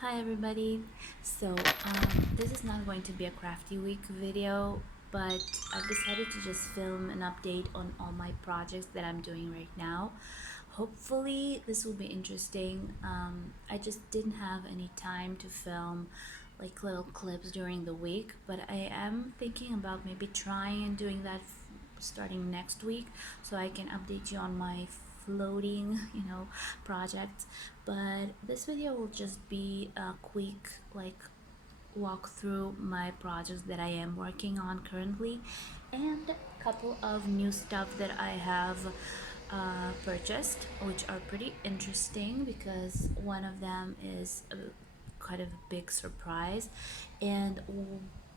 Hi everybody. So this is not going to be a crafty week video, but I've decided to just film an update on all my projects that I'm doing right now. Hopefully this will be interesting. I just didn't have any time to film like little clips during the week, but I am thinking about maybe trying and doing that starting next week so I can update you on my floating projects. But this video will just be a quick walk through my projects that I am working on currently and a couple of new stuff that I have purchased, which are pretty interesting because one of them is kind of a big surprise. And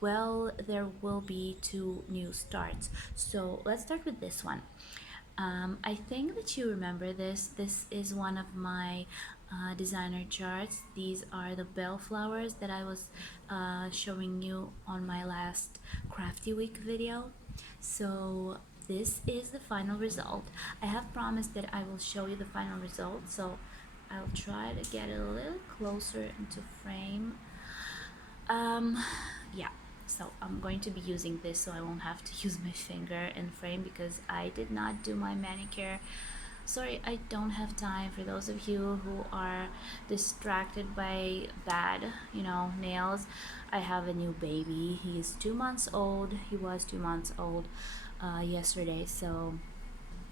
well, there will be two new starts, so let's start with this one. I think that you remember this. This is one of my designer charts. These are the bell flowers that I was showing you on my last crafty week video. So this is the final result. I have promised that I will show you the final result, so I'll try to get it a little closer into frame. Yeah, so I'm going to be using this so I won't have to use my finger in frame because I did not do my manicure. Sorry, I don't have time. For those of you who are distracted by bad nails, I have a new baby. He is 2 months old. He was 2 months old yesterday, so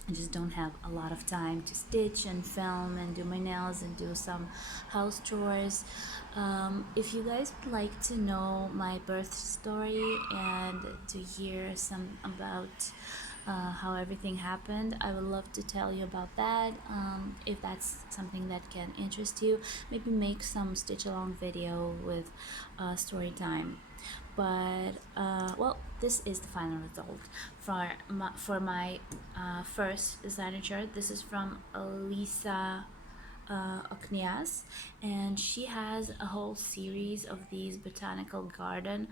I just don't have a lot of time to stitch and film and do my nails and do some house chores. If you guys would like to know my birth story and to hear some about how everything happened, I would love to tell you about that. If that's something that can interest you, maybe make some stitch along video with story time. But well, this is the final result for my first designer chart. This is from Elisa Oknias, and she has a whole series of these botanical garden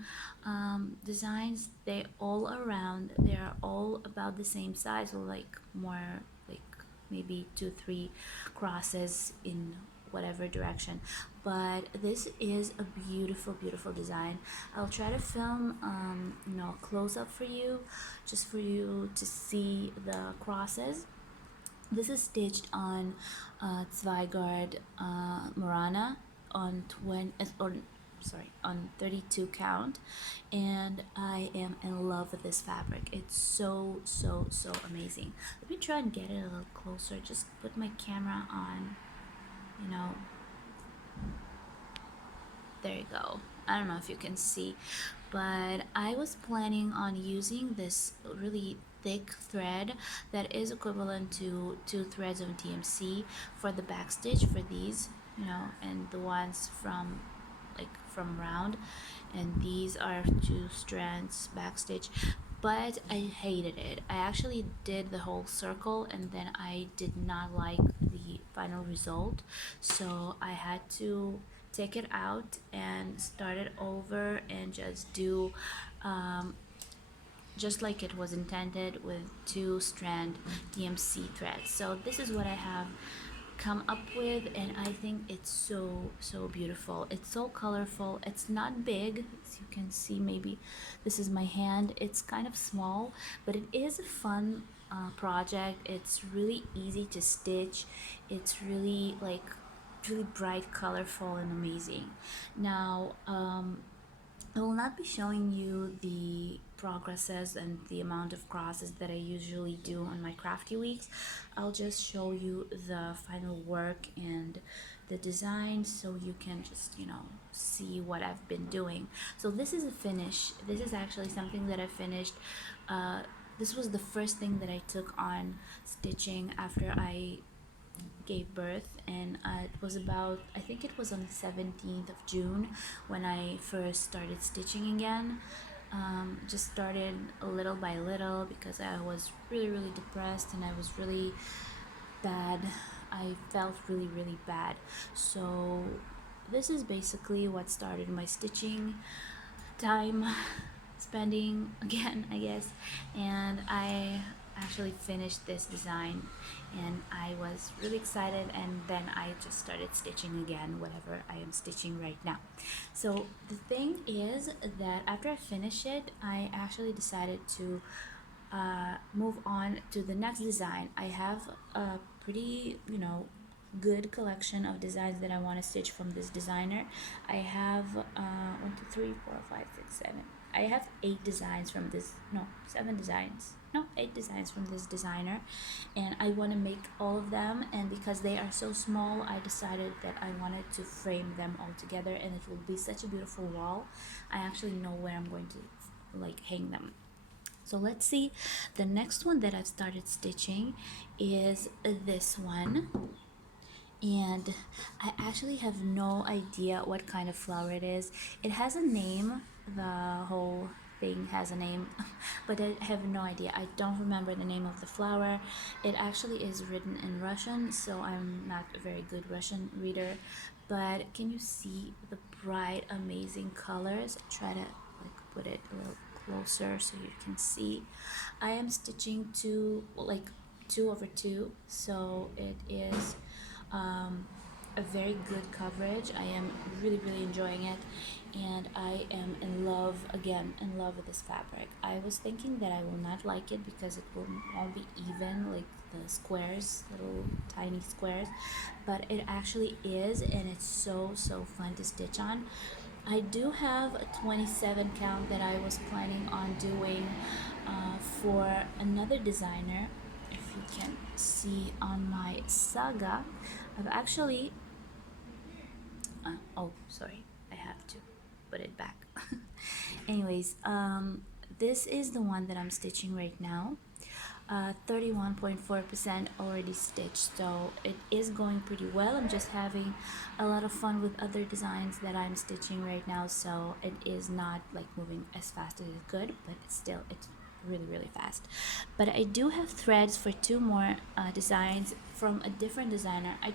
designs. They are all about the same size, or like more like maybe 2 3 crosses in whatever direction. But this is a beautiful design. I'll try to film a close-up for you, just for you to see the crosses. This is stitched on Zweigard Murana on 20 or sorry, on 32 count, and I am in love with this fabric. It's so amazing. Let me try and get it a little closer. Just put my camera on, you know there you go. I don't know if you can see, but I was planning on using this really thick thread that is equivalent to 2 threads of DMC for the back stitch for these, and the ones from round, and these are 2 strands back stitch. But I hated it. I actually did the whole circle and then I did not like the final result, so I had to take it out and start it over and just do just like it was intended with 2 strand DMC threads. So this is what I have come up with, and I think it's so beautiful. It's so colorful. It's not big, as you can see. Maybe this is my hand. It's kind of small, but it is a fun project. It's really easy to stitch. It's really really bright, colorful, and amazing. Now I will not be showing you the progresses and the amount of crosses that I usually do on my crafty weeks. I'll just show you the final work and the design so you can just see what I've been doing. So this is a finish. This is actually something that I finished. This was the first thing that I took on stitching after I gave birth, and it was about, I think it was on the 17th of June when I first started stitching again. Just started little by little because I was really depressed and I was really bad. I felt really bad. So this is basically what started my stitching time spending again, I guess. And I actually finished this design, and I was really excited, and then I just started stitching again whatever I am stitching right now. So the thing is that after I finish it, I actually decided to move on to the next design. I have a pretty, good collection of designs that I want to stitch from this designer. I have 1, 2, 3, 4, 5, 6, 7. I have 8 designs from this, no, 7 designs. No, 8 designs from this designer, and I want to make all of them. And because they are so small, I decided that I wanted to frame them all together, and it will be such a beautiful wall. I actually know where I'm going to like hang them. So let's see, the next one that I've started stitching is this one, and I actually have no idea what kind of flower it is. It has a name, the whole thing has a name, but I have no idea. I don't remember the name of the flower. It actually is written in Russian, so I'm not a very good Russian reader. But can you see the bright, amazing colors? Try to like put it a little closer so you can see. I am stitching like 2/2, so it is a very good coverage. I am really enjoying it, and I am in love, again in love with this fabric. I was thinking that I will not like it because it won't be even, like the squares, little tiny squares, but it actually is, and it's so fun to stitch on. I do have a 27 count that I was planning on doing for another designer. If you can see on my saga, I've actually oh sorry, I have to put it back. Anyways, this is the one that I'm stitching right now. 31.4% already stitched, so it is going pretty well. I'm just having a lot of fun with other designs that I'm stitching right now, so it is not like moving as fast as it could, but it's really fast. But I do have threads for 2 more designs from a different designer. I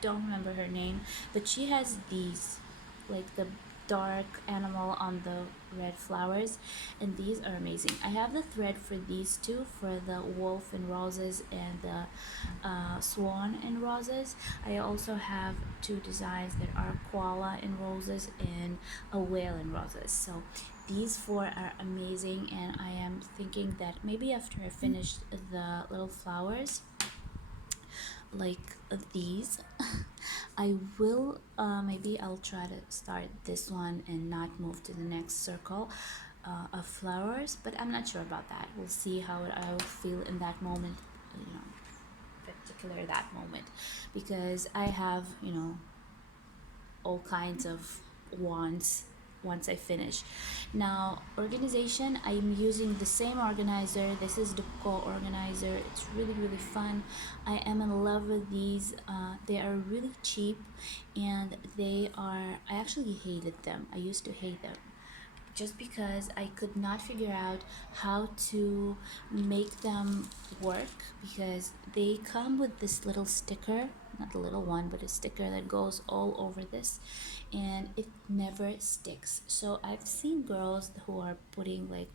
don't remember her name, but she has these, like the dark animal on the red flowers, and these are amazing. I have the thread for these two, for the wolf in roses and the swan in roses. I also have 2 designs that are koala in roses and a whale in roses. So these 4 are amazing, and I am thinking that maybe after I finish the little flowers like these, I will maybe I'll try to start this one and not move to the next circle of flowers, but I'm not sure about that. We'll see how I will feel in that moment, particular that moment, because I have all kinds of wants once I finish. Now, organization, I'm using the same organizer. This is the co-organizer. It's really fun. I am in love with these. They are really cheap, and I actually hated them. I used to hate them just because I could not figure out how to make them work, because they come with this little sticker, not a little one, but a sticker that goes all over this, and it never sticks. So I've seen girls who are putting like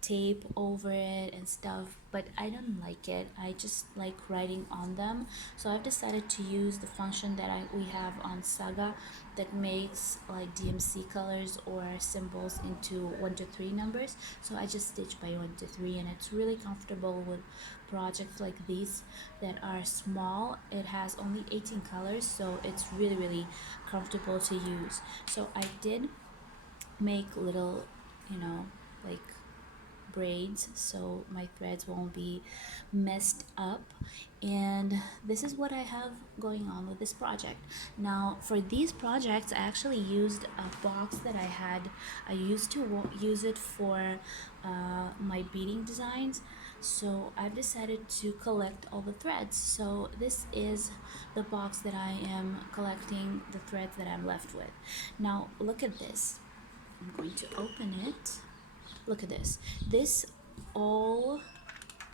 tape over it and stuff, but I don't like it. I just like writing on them. So I've decided to use the function that we have on Saga that makes like DMC colors or symbols into 1 to 3 numbers. So I just stitch by 1 to 3, and it's really comfortable with projects like these that are small. It has only 18 colors, so it's really comfortable to use. So I did make little, like braids, so my threads won't be messed up. And this is what I have going on with this project. Now for these projects, I actually used a box that I used to use it for my beading designs, so I've decided to collect all the threads. So this is the box that I am collecting the threads that I'm left with. Now look at this. I'm going to open it. Look at this. This all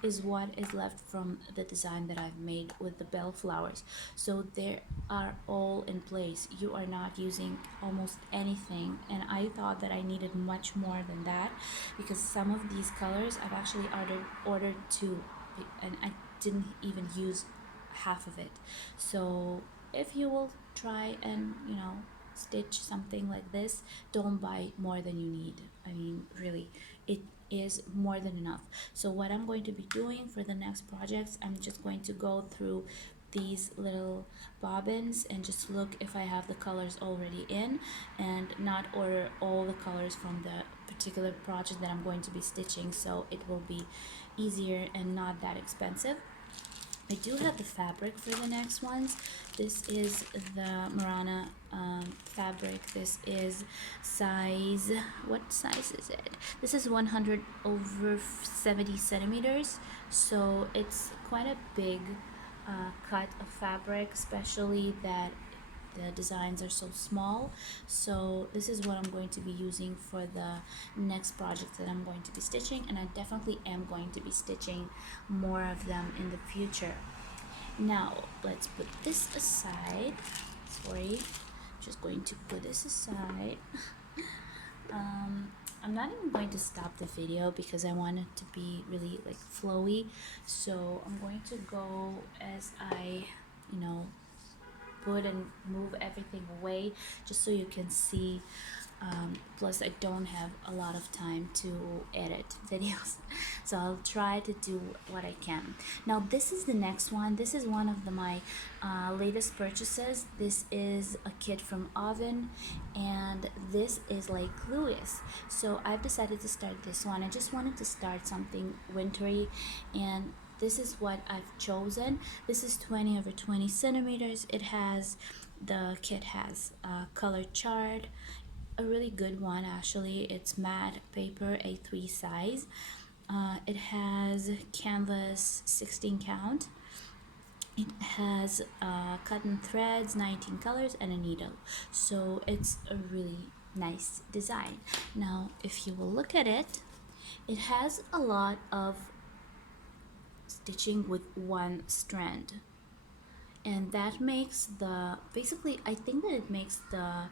is what is left from the design that I've made with the bell flowers. So they are all in place. You are not using almost anything, and I thought that I needed much more than that, because some of these colors I've actually ordered two, and I didn't even use half of it. So if you will try and stitch something like this, don't buy more than you need. I mean, really, it is more than enough. So what I'm going to be doing for the next projects, I'm just going to go through these little bobbins and just look if I have the colors already in, and not order all the colors from the particular project that I'm going to be stitching, so it will be easier and not that expensive. I do have the fabric for the next ones. This is the Murana fabric. This is size, what size is it? This is 100 over 70 centimeters. So it's quite a big cut of fabric, especially that the designs are so small. So this is what I'm going to be using for the next project that I'm going to be stitching, and I definitely am going to be stitching more of them in the future. Now let's put this aside. Sorry, just going to put this aside. I'm not even going to stop the video because I want it to be really like flowy, so I'm going to go as I put and move everything away, just so you can see. Plus I don't have a lot of time to edit videos, so I'll try to do what I can. Now this is the next one. This is one of my latest purchases. This is a kit from Oven, and this is like Lewis. So I've decided to start this one. I just wanted to start something wintry, and this is what I've chosen. This is 20 over 20 centimeters. The kit has a color chart, a really good one actually. It's matte paper A3 size. It has canvas 16 count. It has cotton threads, 19 colors, and a needle. So it's a really nice design. Now if you will look at it, it has a lot of stitching with one strand, and that makes I think that it makes the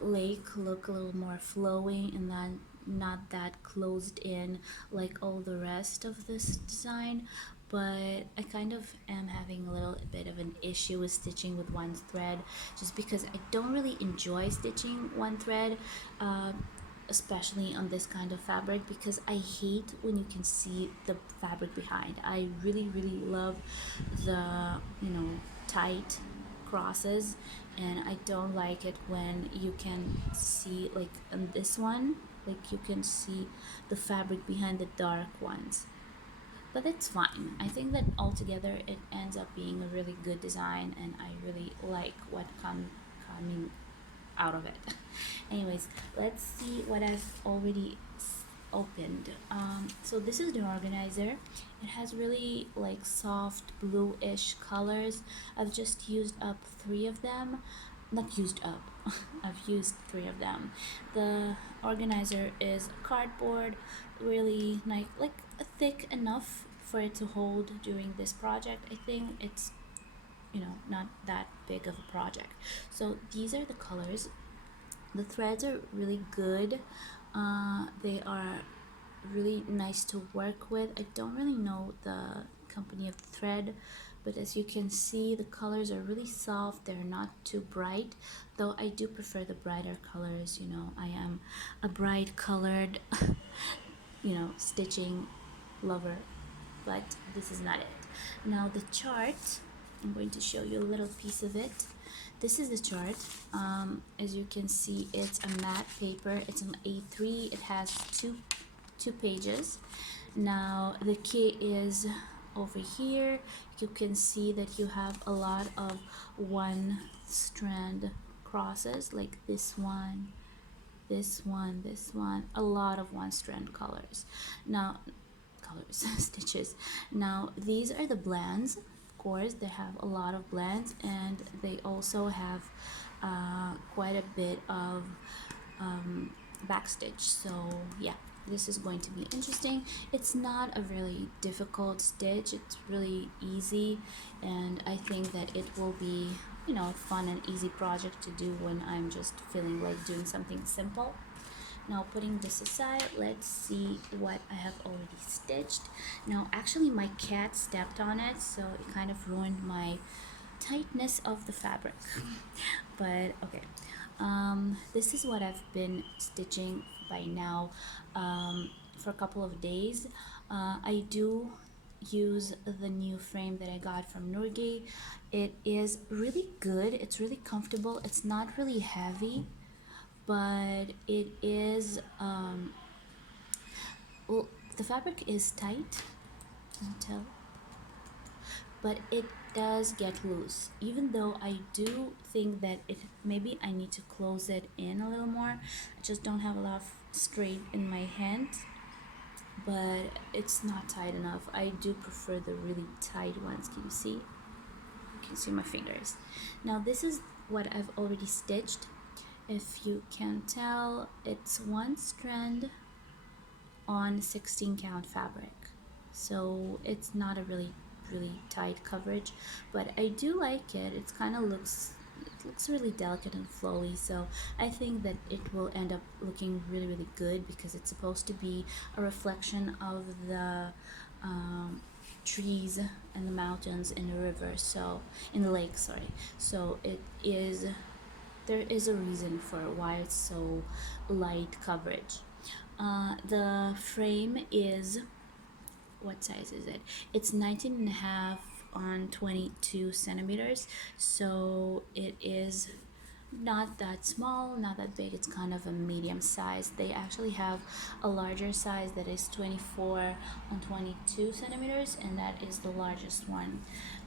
lake look a little more flowing and then not that closed in like all the rest of this design. But I kind of am having a little bit of an issue with stitching with one thread, just because I don't really enjoy stitching one thread, especially on this kind of fabric, because I hate when you can see the fabric behind. I really love the tight crosses, and I don't like it when you can see, like on this one, like you can see the fabric behind the dark ones. But it's fine. I think that altogether it ends up being a really good design, and I really like what coming out of it. Anyways, let's see what I've already opened. So this is the organizer. It has really like soft bluish colors. I've just used up 3 of them. Not used up. I've used 3 of them. The organizer is cardboard, really nice, like thick enough for it to hold during this project. I think it's not that big of a project. So these are the colors. The threads are really good. They are really nice to work with. I don't really know the company of the thread, but as you can see, the colors are really soft. They're not too bright, though I do prefer the brighter colors. I am a bright colored stitching lover, but this is not it. Now the chart, I'm going to show you a little piece of it. This is the chart. As you can see, it's a matte paper. It's an A3. It has two pages. Now the key is over here. You can see that you have a lot of one strand crosses, like this one, this one, this one, a lot of one strand colors. Now stitches. Now these are the blends. Of course, they have a lot of blends, and they also have quite a bit of backstitch. So yeah, this is going to be interesting. It's not a really difficult stitch, it's really easy, and I think that it will be, you know, fun and easy project to do when I'm just feeling like doing something simple. Now, putting this aside, let's see what I have already stitched. Now, actually my cat stepped on it, so it kind of ruined my tightness of the fabric. But okay, this is what I've been stitching by now, for a couple of days. I do use the new frame that I got from Nurgi. It is really good, it's really comfortable, it's not really heavy, but it is well, the fabric is tight, you can tell, but it does get loose, even though I do think that it maybe I need to close it in a little more. I just don't have a lot of straight in my hand, but it's not tight enough. I do prefer the really tight ones. Can you see? You can see my fingers. Now this is what I've already stitched. If you can tell, it's one strand on 16 count fabric, so it's not a really tight coverage, but I do like it. It's kind of looks, it looks really delicate and flowy, so I think that it will end up looking really good, because it's supposed to be a reflection of the trees and the mountains in the river, so in the lake, sorry. So it is, there is a reason for why it's so light coverage. The frame is, what size is it? It's 19 and a half on 22 centimeters, so it is not that small, not that big. It's kind of a medium size. They actually have a larger size that is 24 on 22 centimeters, and that is the largest one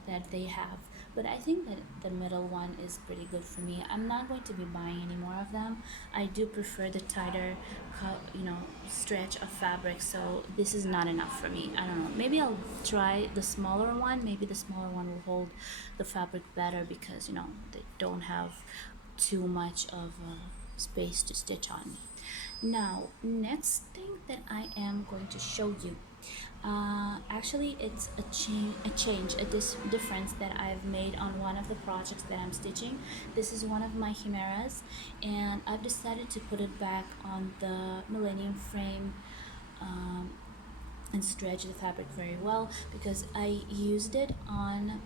that they have. But I think that the middle one is pretty good for me. I'm not going to be buying any more of them. I do prefer the tighter, you know, stretch of fabric, so this is not enough for me. I don't know, maybe I'll try the smaller one. Maybe the smaller one will hold the fabric better, because, you know, they don't have too much of space to stitch on. Now, next thing that I am going to show you, actually it's a difference that I've made on one of the projects that I'm stitching. This is one of my chimeras, and I've decided to put it back on the millennium frame, and stretch the fabric very well, because I used it on,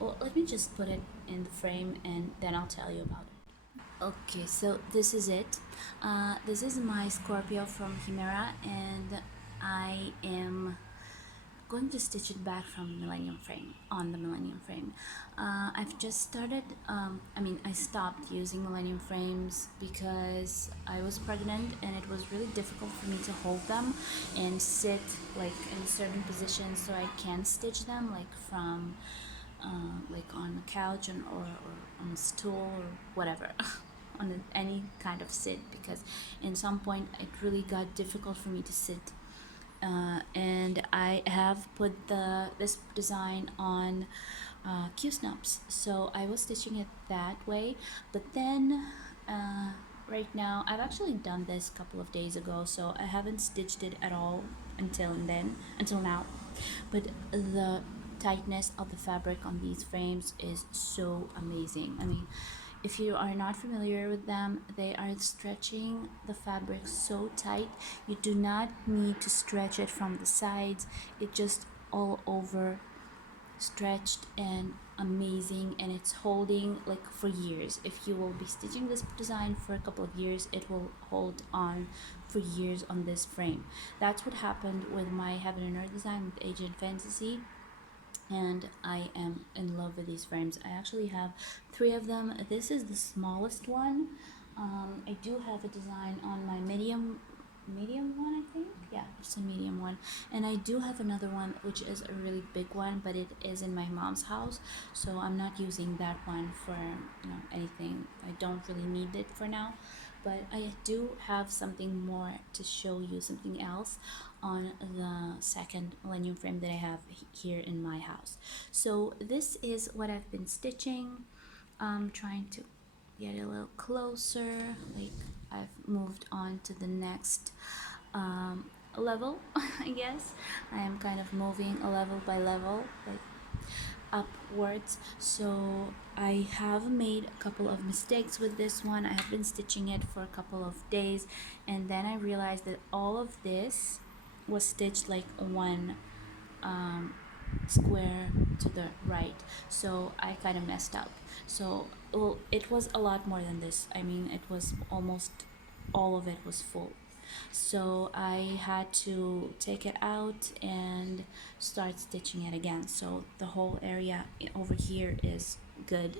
well, let me just put it in the frame and then I'll tell you about it. Okay, so this is it. This is my Scorpio from Chimera, and I am going to stitch it back from millennium frame, on the millennium frame. I've just started, I stopped using millennium frames because I was pregnant, and it was really difficult for me to hold them and sit like in certain positions so I can stitch them, like from like on a couch, or on a stool or whatever. On any kind of sit, because in some point it really got difficult for me to sit, and I have put this design on Q snubs, so I was stitching it that way. But then right now, I've actually done this a couple of days ago, so I haven't stitched it at all until now. But the tightness of the fabric on these frames is so amazing. I mean, if you are not familiar with them, they are stretching the fabric so tight. You do not need to stretch it from the sides. It just all over stretched and amazing, and it's holding like for years. If you will be stitching this design for a couple of years, it will hold on for years on this frame. That's what happened with my Heaven and Earth design with Agent Fantasy, and I am in love with these frames. I actually have 3 of them. This is the smallest one. I do have a design on my medium one, I think. Yeah, it's a medium one, and I do have another one which is a really big one, but it is in my mom's house, so I'm not using that one for, you know, anything. I don't really need it for now, but I do have something more to show you, something else on the second millennium frame that I have here in my house. So this is what I've been stitching. I'm trying to get a little closer, like I've moved on to the next a level. I guess I am kind of moving a level by level, like upwards. So I have made a couple of mistakes with this one. I have been stitching it for a couple of days, and then I realized that all of this was stitched like one square to the right, so I kind of messed up. So well, it was a lot more than this. I mean, it was almost all of it was full, so I had to take it out and start stitching it again. So the whole area over here is good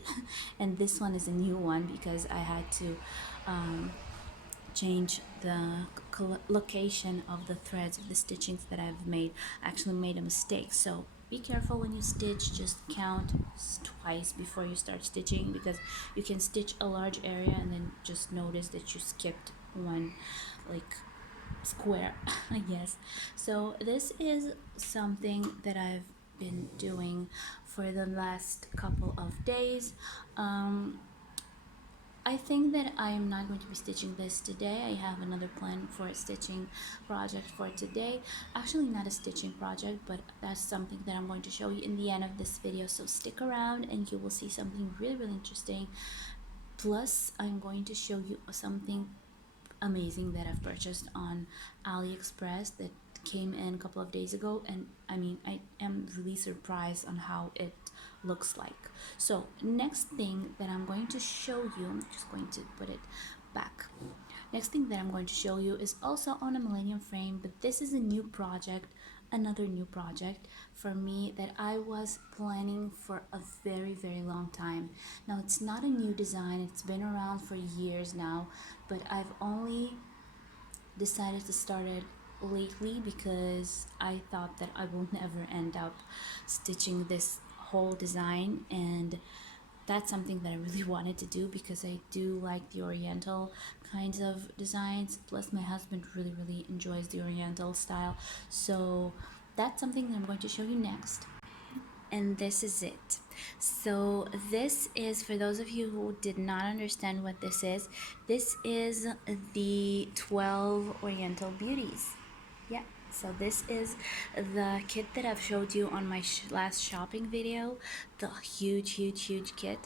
and this one is a new one because I had to change the location of the threads of the stitchings that I've made. I actually made a mistake, so be careful when you stitch. Just count twice before you start stitching, because you can stitch a large area and then just notice that you skipped one like square I guess. So this is something that I've been doing for the last couple of days. I think that I am not going to be stitching this today. I have another plan for a stitching project for today. Actually, not a stitching project, but that's something that I'm going to show you in the end of this video. So stick around and you will see something really, really interesting. Plus, I'm going to show you something amazing that I've purchased on AliExpress that came in a couple of days ago, and I mean, I am really surprised on how it looks like. So next thing that I'm going to show you, I'm just going to put it back. Next thing that I'm going to show you is also on a millennium frame, but this is a new project, another new project for me that I was planning for a very, very long time. Now, it's not a new design, it's been around for years now, but I've only decided to start it lately because I thought that I will never end up stitching this whole design, and that's something that I really wanted to do because I do like the Oriental kinds of designs. Plus, my husband really, really enjoys the Oriental style. So that's something that I'm going to show you next. And this is it. So this is, for those of you who did not understand what this is the 12 Oriental beauties. Yeah, so this is the kit that I've showed you on my last shopping video, the huge kit.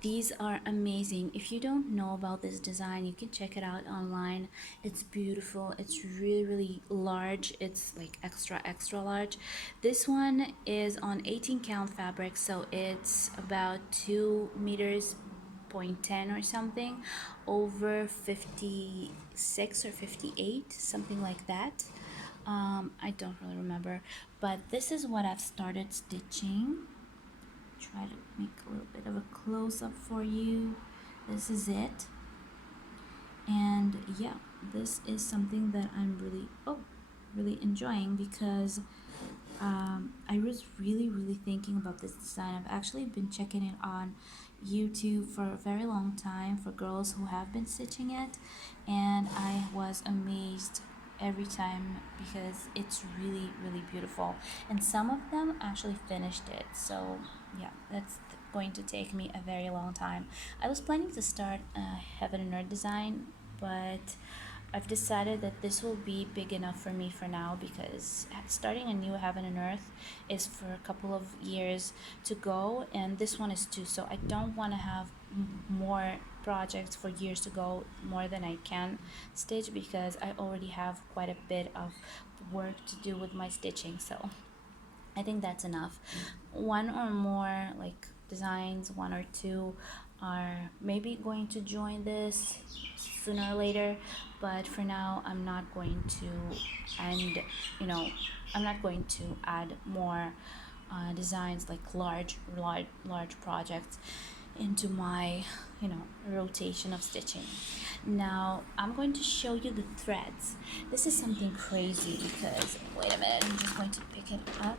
These are amazing. If you don't know about this design, you can check it out online. It's beautiful. It's really, really large. It's like extra large. This one is on 18 count fabric, so it's about 2 meters point 10 or something, over 56 or 58, something like that. I don't really remember, but this is what I've started stitching. Try to make a little bit of a close-up for you. This is it, and yeah, this is something that I'm really enjoying because I was really thinking about this design. I've actually been checking it on YouTube for a very long time for girls who have been stitching it, and I was amazed every time because it's really beautiful, and some of them actually finished it. So yeah, that's going to take me a very long time. I was planning to start a heaven and earth design, but I've decided that this will be big enough for me for now, because starting a new heaven and earth is for a couple of years to go, and this one is too. So I don't want to have more projects for years to go, more than I can stitch, because I already have quite a bit of work to do with my stitching. So I think that's enough. One or more like designs, one or two, are maybe going to join this sooner or later, but for now I'm not going to, and I'm not going to add more designs, like large projects into my rotation of stitching. Now I'm going to show you the threads. This is something crazy because, wait a minute, I'm just going to pick it up.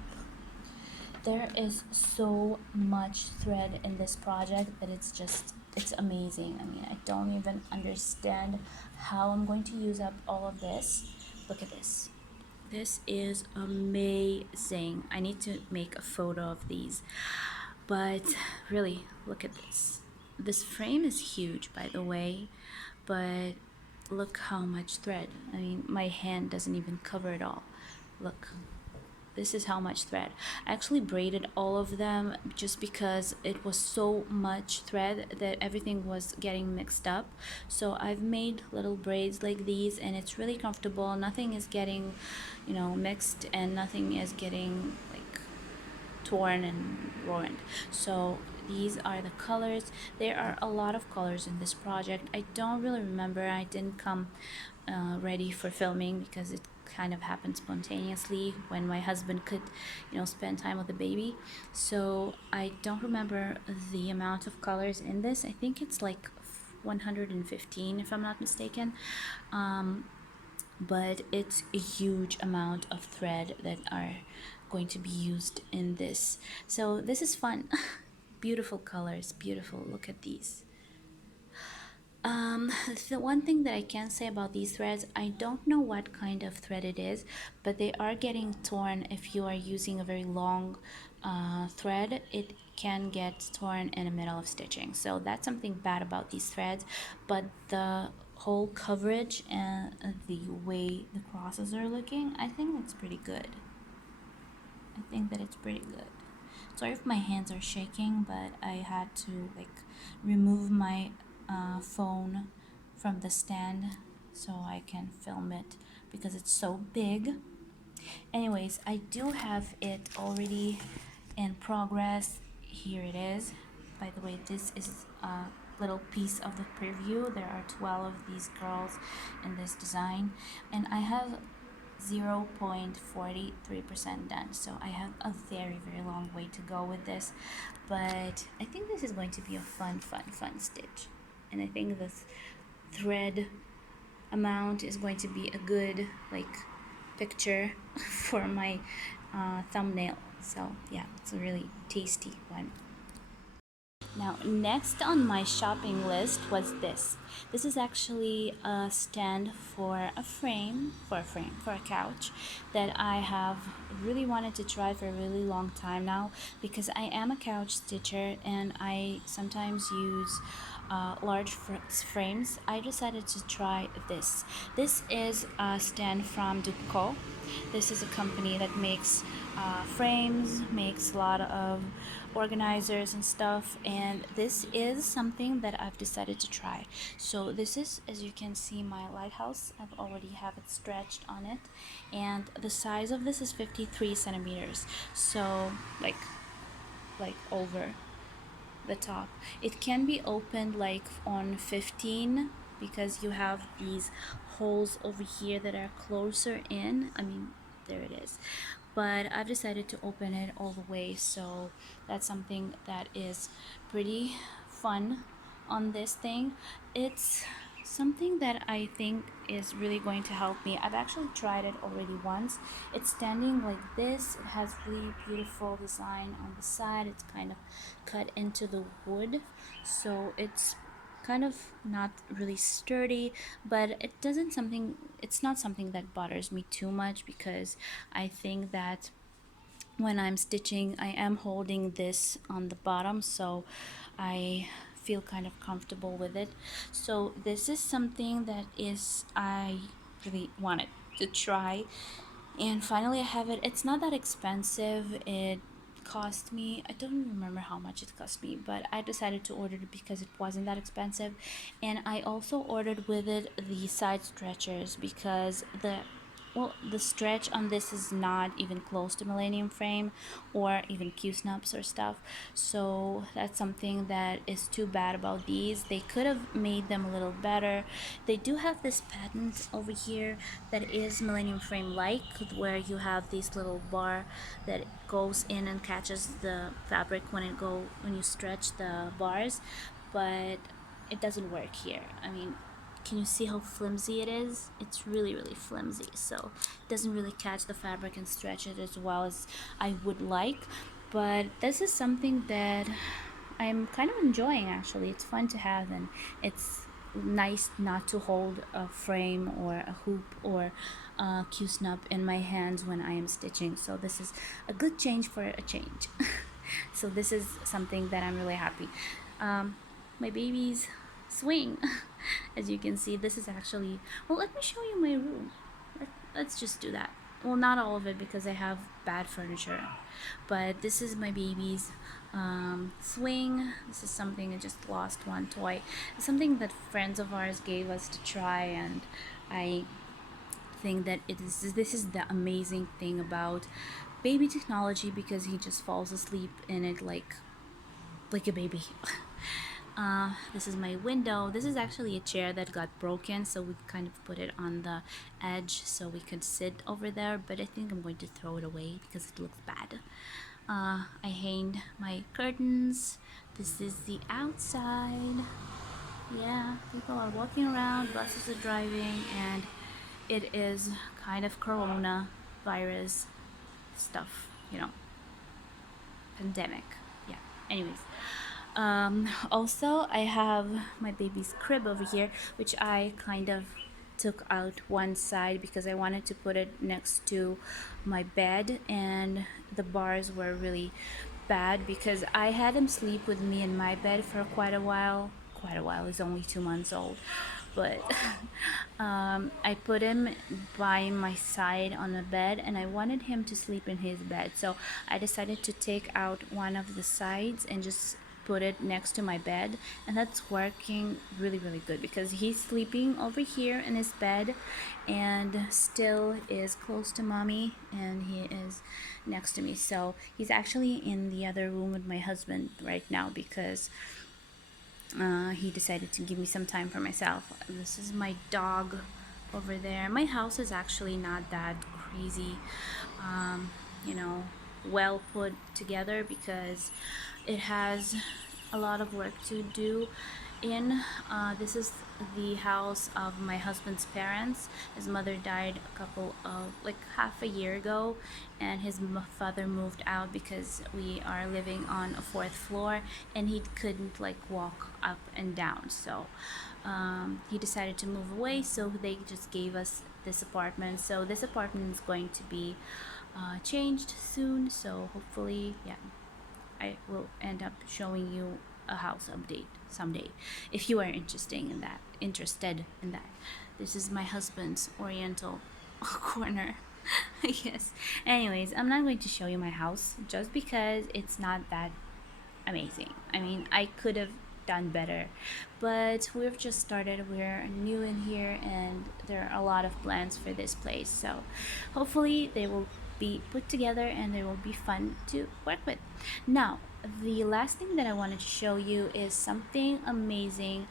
There is so much thread in this project that it's amazing. I mean, I don't even understand how I'm going to use up all of this. Look at this. This is amazing. I need to make a photo of these. But really, look at this. This frame is huge, by the way, but look how much thread. I mean, my hand doesn't even cover it all. Look, this is how much thread. I actually braided all of them just because it was so much thread that everything was getting mixed up. So I've made little braids like these, and it's really comfortable. Nothing is getting, you know, mixed, and nothing is getting like torn and ruined. So these are the colors. There are a lot of colors in this project. I don't really remember. I didn't come ready for filming because it kind of happened spontaneously when my husband could, you know, spend time with the baby. So I don't remember the amount of colors in this. I think it's like 115 if I'm not mistaken. But it's a huge amount of thread that are going to be used in this. So this is fun. Beautiful colors, beautiful. Look at these. The one thing that I can say about these threads, I don't know what kind of thread it is, but they are getting torn if you are using a very long thread. It can get torn in the middle of stitching. So that's something bad about these threads, but the whole coverage and the way the crosses are looking, I think that's pretty good. I think that it's pretty good. Sorry if my hands are shaking, but I had to like remove my phone from the stand so I can film it because it's so big. Anyways, I do have it already in progress. Here it is. By the way, this is a little piece of the preview. There are 12 of these girls in this design, and I have 0.43% done, so I have a very long way to go with this, but I think this is going to be a fun stitch, and I think this thread amount is going to be a good like picture for my thumbnail. So yeah, it's a really tasty one. Now, next on my shopping list was this. This is actually a stand for a couch that I have really wanted to try for a really long time now, because I am a couch stitcher and I sometimes use large frames. I decided to try this. This is a stand from Duco. This is a company that makes frames, makes a lot of organizers and stuff, and this is something that I've decided to try. So this is, as you can see, my lighthouse. I've already have it stretched on it, and the size of this is 53 centimeters, so like over the top. It can be opened like on 15 because you have these holes over here that are closer in. I mean, there it is, but I've decided to open it all the way, so that's something that is pretty fun on this thing. It's something that I think is really going to help me. I've actually tried it already once. It's standing like this. It has really beautiful design on the side. It's kind of cut into the wood, so it's kind of not really sturdy, but it's not something that bothers me too much, because I think that when I'm stitching I am holding this on the bottom, so I feel kind of comfortable with it. So this is something that is I really wanted to try, and finally I have it. It's not that expensive. It cost me, I don't remember how much it cost me, but I decided to order it because it wasn't that expensive. And I also ordered with it the side stretchers, because the stretch on this is not even close to millennium frame or even Q-snaps or stuff, so that's something that is too bad about these. They could have made them a little better. They do have this patent over here that is millennium frame like, where you have this little bar that goes in and catches the fabric when you stretch the bars, but it doesn't work here. I mean, can you see how flimsy it is? It's really flimsy, so it doesn't really catch the fabric and stretch it as well as I would like. But this is something that I'm kind of enjoying, actually. It's fun to have, and it's nice not to hold a frame or a hoop or a Q-snap in my hands when I am stitching. So this is a good change for a change. So this is something that I'm really happy. My babies swing. As you can see, this is actually, well, let me show you my room. Let's just do that. Well, not all of it because I have bad furniture, but this is my baby's swing. This is something, I just lost one toy. It's something that friends of ours gave us to try, and I think that this is the amazing thing about baby technology, because he just falls asleep in it like a baby. This is my window. This is actually a chair that got broken, so we kind of put it on the edge so we could sit over there, but I think I'm going to throw it away because it looks bad. I hanged my curtains. This is the outside. Yeah, people are walking around, buses are driving, and it is kind of corona virus stuff, pandemic. Yeah, anyways. Also, I have my baby's crib over here, which I kind of took out one side because I wanted to put it next to my bed, and the bars were really bad because I had him sleep with me in my bed for quite a while. Quite a while, he's only 2 months old, but I put him by my side on the bed, and I wanted him to sleep in his bed, so I decided to take out one of the sides and just put it next to my bed, and that's working really really good because he's sleeping over here in his bed and still is close to mommy, and he is next to me. So he's actually in the other room with my husband right now because he decided to give me some time for myself. This is my dog over there. My house is actually not that crazy, um, you know, well put together because it has a lot of work to do in. This is the house of my husband's parents. His mother died a couple of like half a year ago, and his father moved out because we are living on a fourth floor and he couldn't like walk up and down, so he decided to move away, so they just gave us this apartment. So this apartment is going to be changed soon, so hopefully, yeah, I will end up showing you a house update someday if you are interested in that. This is my husband's Oriental corner. Yes. Anyways, I'm not going to show you my house just because it's not that amazing. I mean, I could have done better, but we've just started. We're new in here, and there are a lot of plans for this place, so hopefully they will be put together and they will be fun to work with. Now, the last thing that I wanted to show you is something amazing,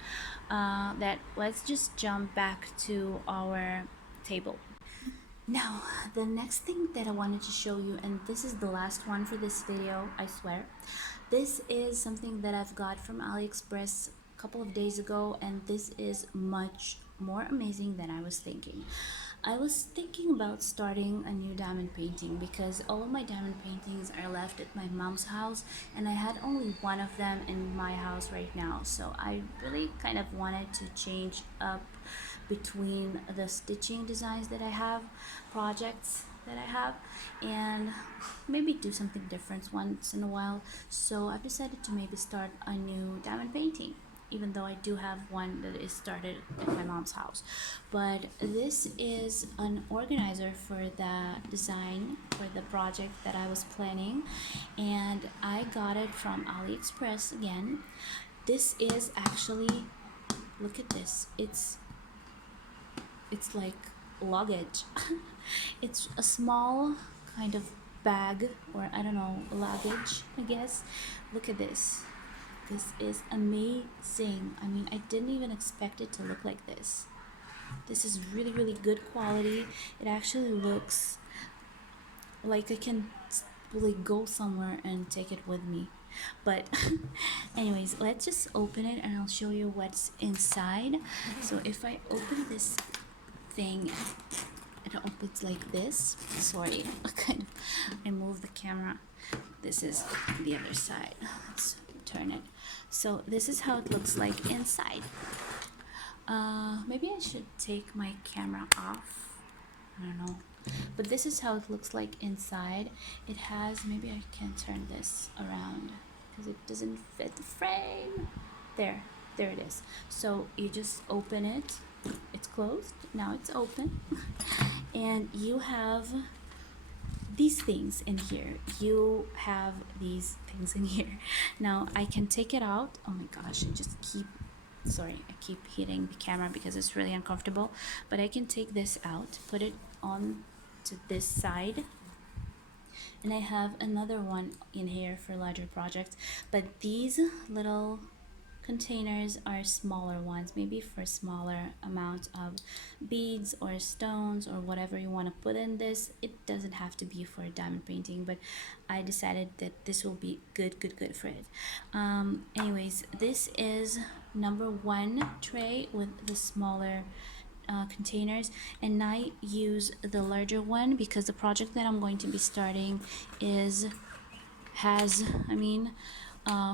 that let's just jump back to our table. Now, the next thing that I wanted to show you, and this is the last one for this video, I swear. This is something that I've got from AliExpress a couple of days ago, and this is much more amazing than I was thinking. I was thinking about starting a new diamond painting because all of my diamond paintings are left at my mom's house, and I had only one of them in my house right now. So I really kind of wanted to change up between the stitching designs that I have, projects that I have, and maybe do something different once in a while. So I've decided to maybe start a new diamond painting, even though I do have one that is started at my mom's house. But this is an organizer for the design for the project that I was planning, and I got it from AliExpress again. This is actually, look at this, it's like luggage. It's a small kind of bag, or I don't know, luggage, I guess. Look at this. This is amazing. I mean, I didn't even expect it to look like this. This is really really good quality. It actually looks like I can like go somewhere and take it with me. But anyways, let's just open it and I'll show you what's inside. So if I open this thing, it opens like this. Sorry, I moved the camera. This is the other side. Let's turn it. So this is how it looks like inside. Maybe I should take my camera off. I don't know. But this is how it looks like inside. It has, maybe I can turn this around because it doesn't fit the frame. There. There it is. So you just open it. It's closed. Now it's open. And you have these things in here. You have these things in here. Now I can take it out. Oh my gosh, I just keep, sorry, I keep hitting the camera because it's really uncomfortable. But I can take this out, put it on to this side, and I have another one in here for larger projects. But these little containers are smaller ones, maybe for smaller amount of beads or stones or whatever you want to put in this. It doesn't have to be for diamond painting, but I decided that this will be good for it. Anyways, this is number one tray with the smaller containers, and I use the larger one because the project that I'm going to be starting has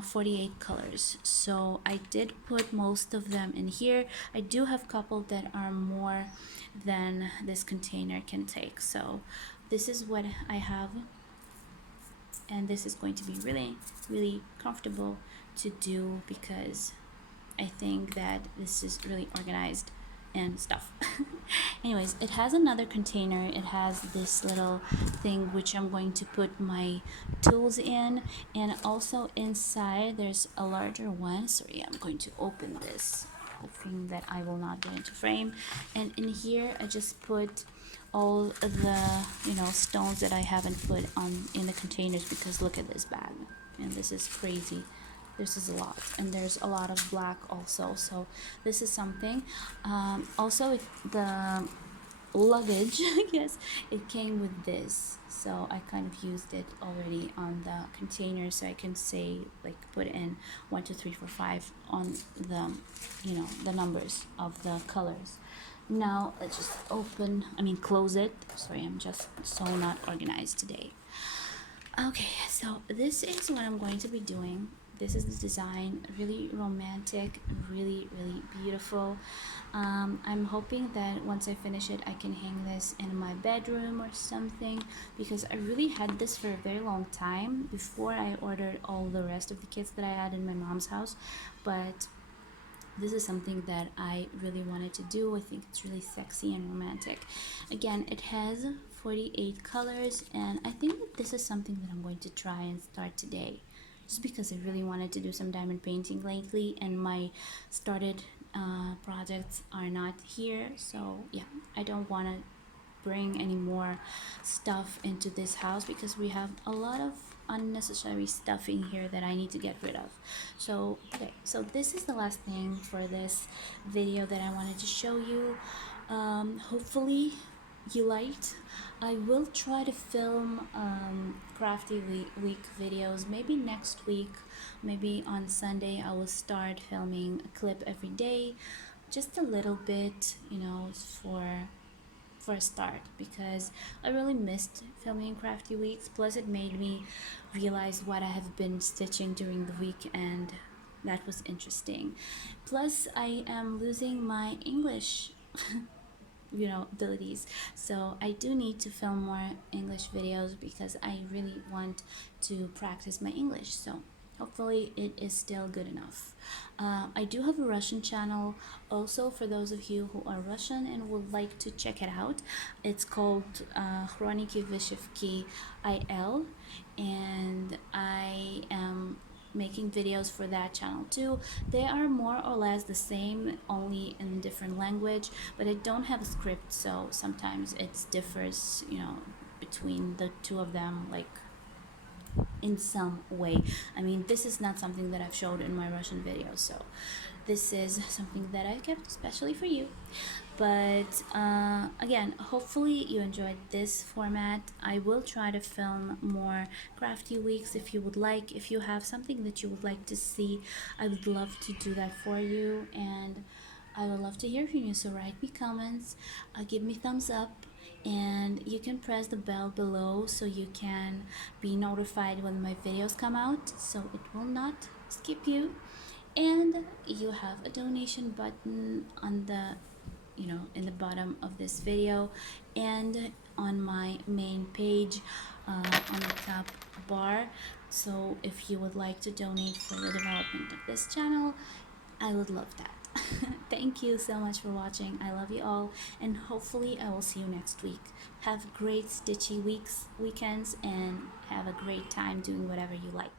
48 colors. So I did put most of them in here. I do have a couple that are more than this container can take. So this is what I have, and this is going to be really comfortable to do because I think that this is really organized and stuff. Anyways, it has another container. It has this little thing which I'm going to put my tools in, and also inside there's a larger one. Sorry, I'm going to open this, the thing that I will not get into frame. And in here I just put all the stones that I haven't put on in the containers, because look at this bag, and this is crazy. This is a lot, and there's a lot of black also, so this is something. Also the luggage, yes, it came with this, so I kind of used it already on the container, so I can say, like, put in 1 2 3 4 5 on the the numbers of the colors. Now let's just close it. Sorry, I'm just so not organized today. Okay, so this is what I'm going to be doing. This is the design, really romantic, really beautiful. I'm hoping that once I finish it, I can hang this in my bedroom or something, because I really had this for a very long time before I ordered all the rest of the kits that I had in my mom's house. But this is something that I really wanted to do. I think it's really sexy and romantic. Again, it has 48 colors, and I think that this is something that I'm going to try and start today, just because I really wanted to do some diamond painting lately, and my started projects are not here. So yeah, I don't want to bring any more stuff into this house because we have a lot of unnecessary stuff in here that I need to get rid of. So okay, so this is the last thing for this video that I wanted to show you. Hopefully you liked. I will try to film crafty week videos maybe next week. Maybe on Sunday I will start filming a clip every day, just a little bit, for a start, because I really missed filming crafty weeks. Plus it made me realize what I have been stitching during the week, and that was interesting. Plus I am losing my English abilities, so I do need to film more English videos because I really want to practice my English. So hopefully it is still good enough. I do have a Russian channel also, for those of you who are Russian and would like to check it out. It's called Chroniki Vyshivki IL, and I am making videos for that channel too. They are more or less the same, only in different language, but I don't have a script, so sometimes it differs, between the two of them, like in some way. This is not something that I've showed in my Russian videos, so this is something that I kept especially for you. But again, hopefully you enjoyed this format. I will try to film more crafty weeks if you would like. If you have something that you would like to see, I would love to do that for you, and I would love to hear from you. So write me comments, give me thumbs up, and you can press the bell below so you can be notified when my videos come out, so it will not skip you. And you have a donation button on the in the bottom of this video, and on my main page on the top bar. So if you would like to donate for the development of this channel, I would love that. Thank you so much for watching. I love you all, and hopefully I will see you next week. Have great stitchy weekends, and have a great time doing whatever you like.